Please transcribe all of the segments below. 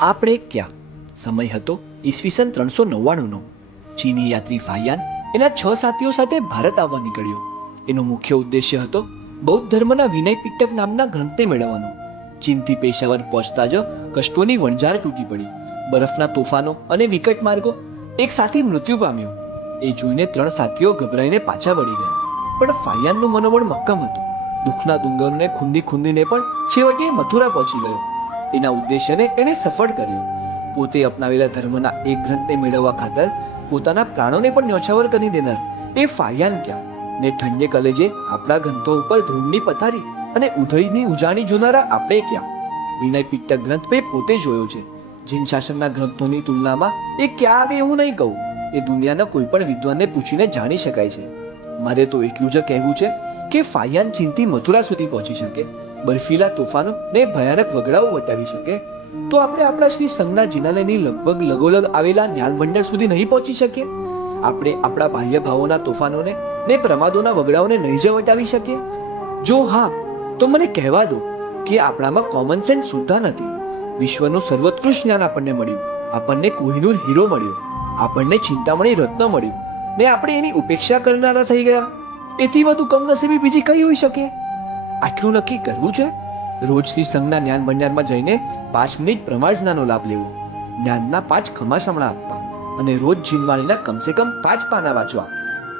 આપણે ક્યાં? સમય હતો ઈસવીસન 399નો. ચીની યાત્રી ફાહિયાન એના 6 સાથીઓ સાથે ભારત આવવા નીકળ્યો. એનો મુખ્ય ઉદ્દેશ્ય હતો બૌદ્ધ ધર્મના વિનય પિટક નામના ગ્રંથને મેળવવાનો. ચીનથી પેશાવર પહોંચતા જ કષ્ટોની વણઝાર તૂટી પડી. બરફના તોફાનો અને વિકટ માર્ગો. એક સાથી મૃત્યુ પામ્યો. એ જોઈને 3 સાથીઓ ગભરાઈને પાછા વળી ગયા. પણ ફાહિયાનનું મનોબળ મક્કમ હતું. દુઃખના ડુંગરોને ખૂંદી ખૂંદીને પણ છેવટે મથુરા પહોંચી ગયો. એના ઉદ્દેશ્યને એણે સફળ કર્યો. પોતે અપનાવેલા ધર્મના એક ગ્રંથને મેળવવા ખાતર પોતાના પ્રાણોને પણ ન્યોછાવર કરી દેનાર એ ફાહિયાન ક્યાં ને ઠંડે કલેજે આપણા ગ્રંથો ઉપર ધૂળની પથારી અને ઉધઈની ઉજાણી જોનારા આપણે ક્યાં? વિનય પિટક ગ્રંથ મેં પોતે જોયો છે. જીન શાસનના ગ્રંથોની તુલનામાં એ ક્યાં આવે એવું નહીં કહું. એ દુનિયાના કોઈ પણ વિદ્વાનને પૂછીને જાણી શકાય છે. મારે તો એટલું જ કહેવું છે કે ફાહિયાન ચીનથી મથુરા સુધી પહોંચી શકે, બર્ફીલા તોફાનો ને ભયાનક વગડાઓ વટાવી શકે, તો આપણે આપણા શ્રી સંજ્ઞા જિનાલયની લગભગ લગોલગ આવેલા જ્ઞાન ભંડાર સુધી નહીં પહોંચી શકીએ? આપણે આપણા બાહ્ય ભાવોના તોફાનોને ને પ્રમાદોના વગડાઓને નહીં જ વટાવી શકીએ? જો હા, તો મને કહેવા દો કે આપણામાં કોમન સેન્સ સુદ્ધા નથી. વિશ્વનું સર્વોત્કૃષ્ટ જ્ઞાન આપણને મળ્યું, આપણને કોહિનૂર હીરો મળ્યો, આપણને ચિંતામણી રત્ન મળ્યું, ને આપણે એની ઉપેક્ષા કરનારા થઈ ગયા. એથી વધુ કમનસીબી બીજી કઈ હોઈ શકે? આટલું નક્કી કરવું છે, રોજ શ્રી સંઘના જ્ઞાન ભંડારમાં જઈને 5 મિનિટ પ્રમાર્જનાનો લાભ લેવો, જ્ઞાનના 5 ખમાસમણા આપવા અને રોજ જીનવાણીના કમસે કમ 5 પાના વાંચવા.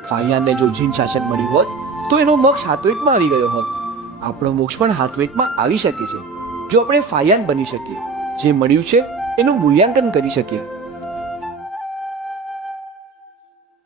ફાહિયાનને જો જીન શાસન મળ્યું હોત તો એનો મોક્ષ હાથવેટમાં આવી ગયો હોત. આપણો મોક્ષ પણ હાથવેટમાં આવી શકે છે જો આપણે ફાહિયાન બની શકીએ, જે મળ્યું છે એનું મૂલ્યાંકન કરી શકીએ.